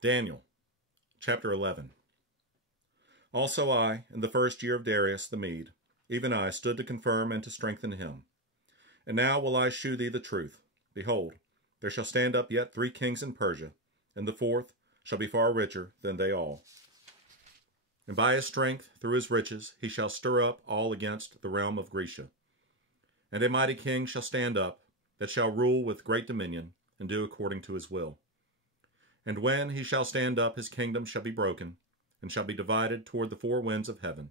Daniel, chapter 11. Also I, in the first year of Darius the Mede, even I, stood to confirm and to strengthen him. And now will I shew thee the truth. Behold, there shall stand up yet 3 kings in Persia, and the 4th shall be far richer than they all. And by his strength, through his riches, he shall stir up all against the realm of Grecia. And a mighty king shall stand up, that shall rule with great dominion, and do according to his will. And when he shall stand up, his kingdom shall be broken, and shall be divided toward the 4 winds of heaven,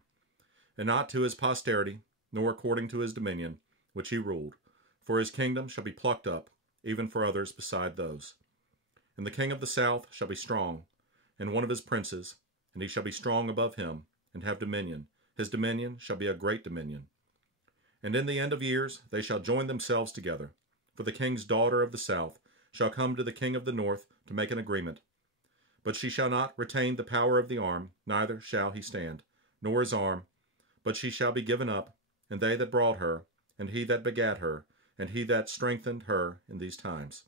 and not to his posterity, nor according to his dominion, which he ruled. For his kingdom shall be plucked up, even for others beside those. And the king of the south shall be strong, and one of his princes, and he shall be strong above him, and have dominion. His dominion shall be a great dominion. And in the end of years they shall join themselves together. For the king's daughter of the south shall come to the king of the north to make an agreement. But she shall not retain the power of the arm, neither shall he stand, nor his arm, but she shall be given up, and they that brought her, and he that begat her, and he that strengthened her in these times.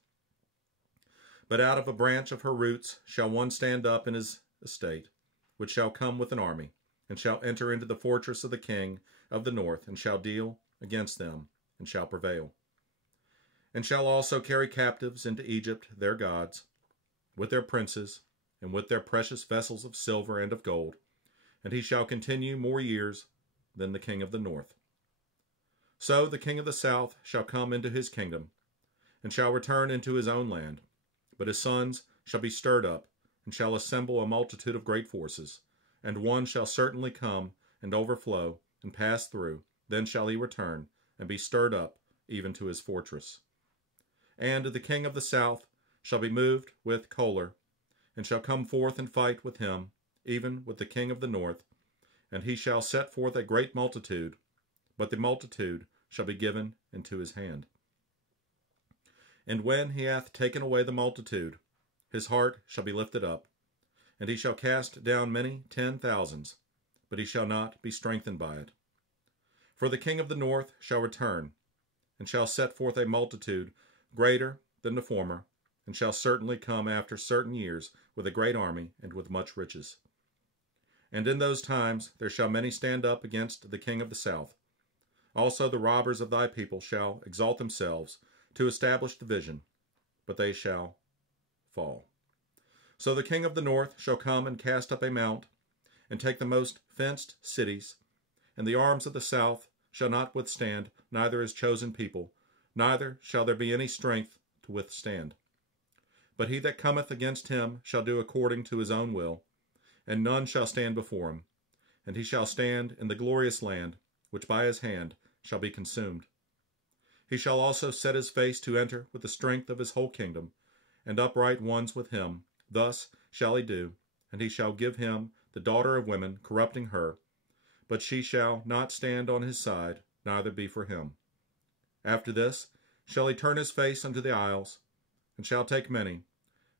But out of a branch of her roots shall one stand up in his estate, which shall come with an army, and shall enter into the fortress of the king of the north, and shall deal against them, and shall prevail. And shall also carry captives into Egypt their gods, with their princes, and with their precious vessels of silver and of gold, and he shall continue more years than the king of the north. So the king of the south shall come into his kingdom, and shall return into his own land, but his sons shall be stirred up, and shall assemble a multitude of great forces, and one shall certainly come and overflow and pass through, then shall he return, and be stirred up even to his fortress. And the king of the south shall be moved with choler, and shall come forth and fight with him, even with the king of the north, and he shall set forth a great multitude, but the multitude shall be given into his hand. And when he hath taken away the multitude, his heart shall be lifted up, and he shall cast down many 10,000s, but he shall not be strengthened by it. For the king of the north shall return, and shall set forth a multitude greater than the former, and shall certainly come after certain years with a great army and with much riches. And in those times there shall many stand up against the king of the south. Also the robbers of thy people shall exalt themselves to establish the vision, but they shall fall. So the king of the north shall come and cast up a mount, and take the most fenced cities, and the arms of the south shall not withstand neither his chosen people, neither shall there be any strength to withstand. But he that cometh against him shall do according to his own will, and none shall stand before him. And he shall stand in the glorious land, which by his hand shall be consumed. He shall also set his face to enter with the strength of his whole kingdom, and upright ones with him. Thus shall he do, and he shall give him the daughter of women, corrupting her. But she shall not stand on his side, neither be for him. After this shall he turn his face unto the isles, and shall take many.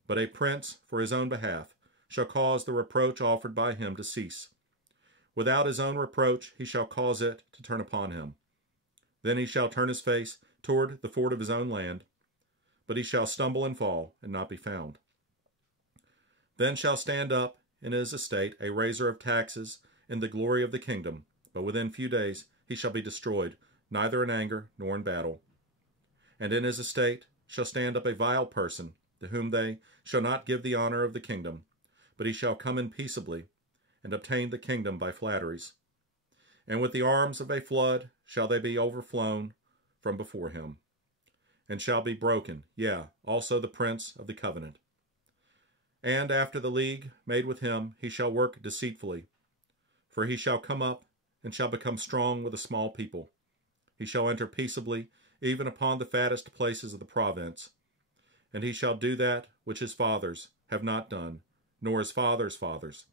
But a prince for his own behalf shall cause the reproach offered by him to cease. Without his own reproach he shall cause it to turn upon him. Then he shall turn his face toward the fort of his own land, but he shall stumble and fall, and not be found. Then shall stand up in his estate a raiser of taxes in the glory of the kingdom, but within few days he shall be destroyed, neither in anger nor in battle. And in his estate shall stand up a vile person, to whom they shall not give the honor of the kingdom, but he shall come in peaceably, and obtain the kingdom by flatteries. And with the arms of a flood shall they be overflown from before him, and shall be broken, yea, also the prince of the covenant. And after the league made with him, he shall work deceitfully, for he shall come up, and shall become strong with a small people. He shall enter peaceably, even upon the fattest places of the province. And he shall do that which his fathers have not done, nor his fathers' fathers.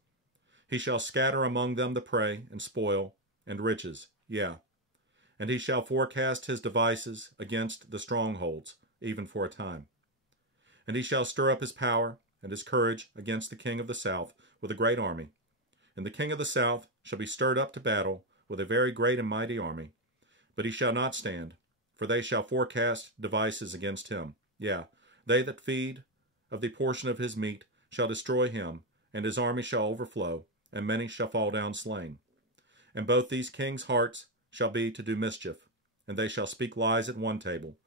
He shall scatter among them the prey, and spoil, and riches, yea. And he shall forecast his devices against the strongholds, even for a time. And he shall stir up his power and his courage against the king of the south with a great army. And the king of the south shall be stirred up to battle with a very great and mighty army. But he shall not stand, for they shall forecast devices against him. Yea, they that feed of the portion of his meat shall destroy him, and his army shall overflow, and many shall fall down slain. And both these kings' hearts shall be to do mischief, and they shall speak lies at one table.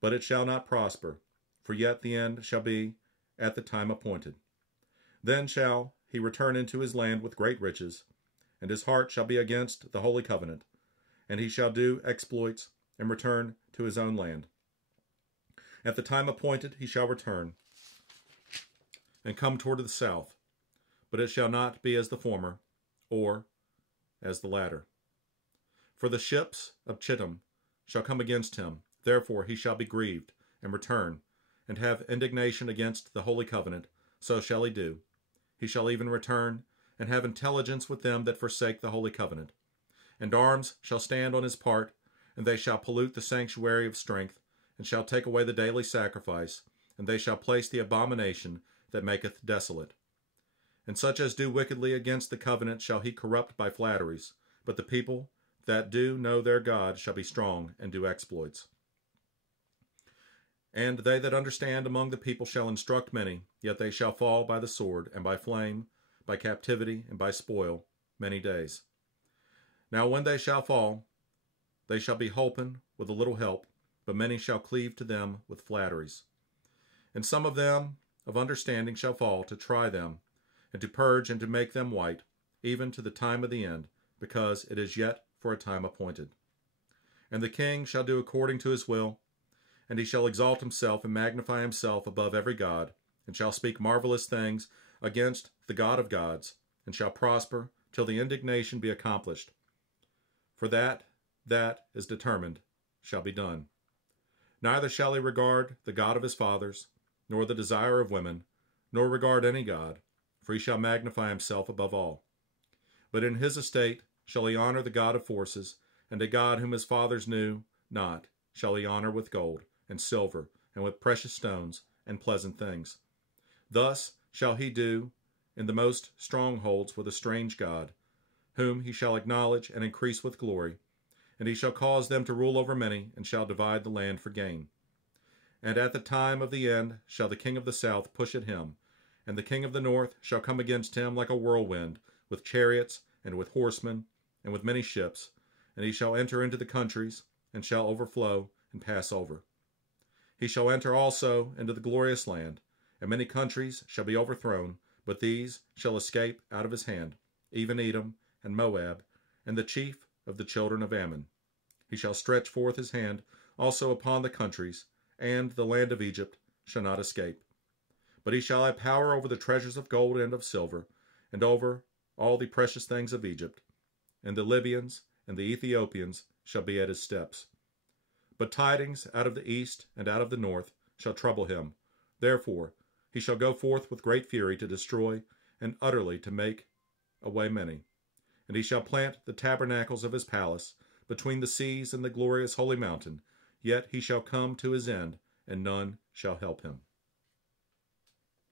But it shall not prosper, for yet the end shall be at the time appointed. Then shall he return into his land with great riches, and his heart shall be against the holy covenant, and he shall do exploits and return to his own land. At the time appointed he shall return, and come toward the south, but it shall not be as the former, or as the latter. For the ships of Chittim shall come against him, therefore he shall be grieved, and return, and have indignation against the holy covenant, so shall he do. He shall even return, and have intelligence with them that forsake the holy covenant. And arms shall stand on his part, and they shall pollute the sanctuary of strength, and shall take away the daily sacrifice, and they shall place the abomination that maketh desolate. And such as do wickedly against the covenant shall he corrupt by flatteries, but the people that do know their God shall be strong and do exploits. And they that understand among the people shall instruct many, yet they shall fall by the sword, and by flame, by captivity, and by spoil, many days. Now when they shall fall, they shall be holpen with a little help, but many shall cleave to them with flatteries. And some of them of understanding shall fall, to try them, and to purge and to make them white, even to the time of the end, because it is yet for a time appointed. And the king shall do according to his will, and he shall exalt himself and magnify himself above every god, and shall speak marvelous things against the God of gods, and shall prosper till the indignation be accomplished. For that is determined shall be done. Neither shall he regard the God of his fathers, nor the desire of women, nor regard any god, for he shall magnify himself above all. But in his estate shall he honor the God of forces, and a God whom his fathers knew not shall he honor with gold, and silver, and with precious stones, and pleasant things. Thus shall he do in the most strongholds with a strange God, whom he shall acknowledge and increase with glory, and he shall cause them to rule over many, and shall divide the land for gain. And at the time of the end shall the king of the south push at him, and the king of the north shall come against him like a whirlwind, with chariots, and with horsemen, and with many ships, and he shall enter into the countries, and shall overflow, and pass over. He shall enter also into the glorious land, and many countries shall be overthrown, but these shall escape out of his hand, even Edom, and Moab, and the chief of the children of Ammon. He shall stretch forth his hand also upon the countries, and the land of Egypt shall not escape. But he shall have power over the treasures of gold and of silver, and over all the precious things of Egypt. And the Libyans and the Ethiopians shall be at his steps. But tidings out of the east and out of the north shall trouble him. Therefore he shall go forth with great fury to destroy, and utterly to make away many. And he shall plant the tabernacles of his palace between the seas and the glorious holy mountain, yet he shall come to his end, and none shall help him.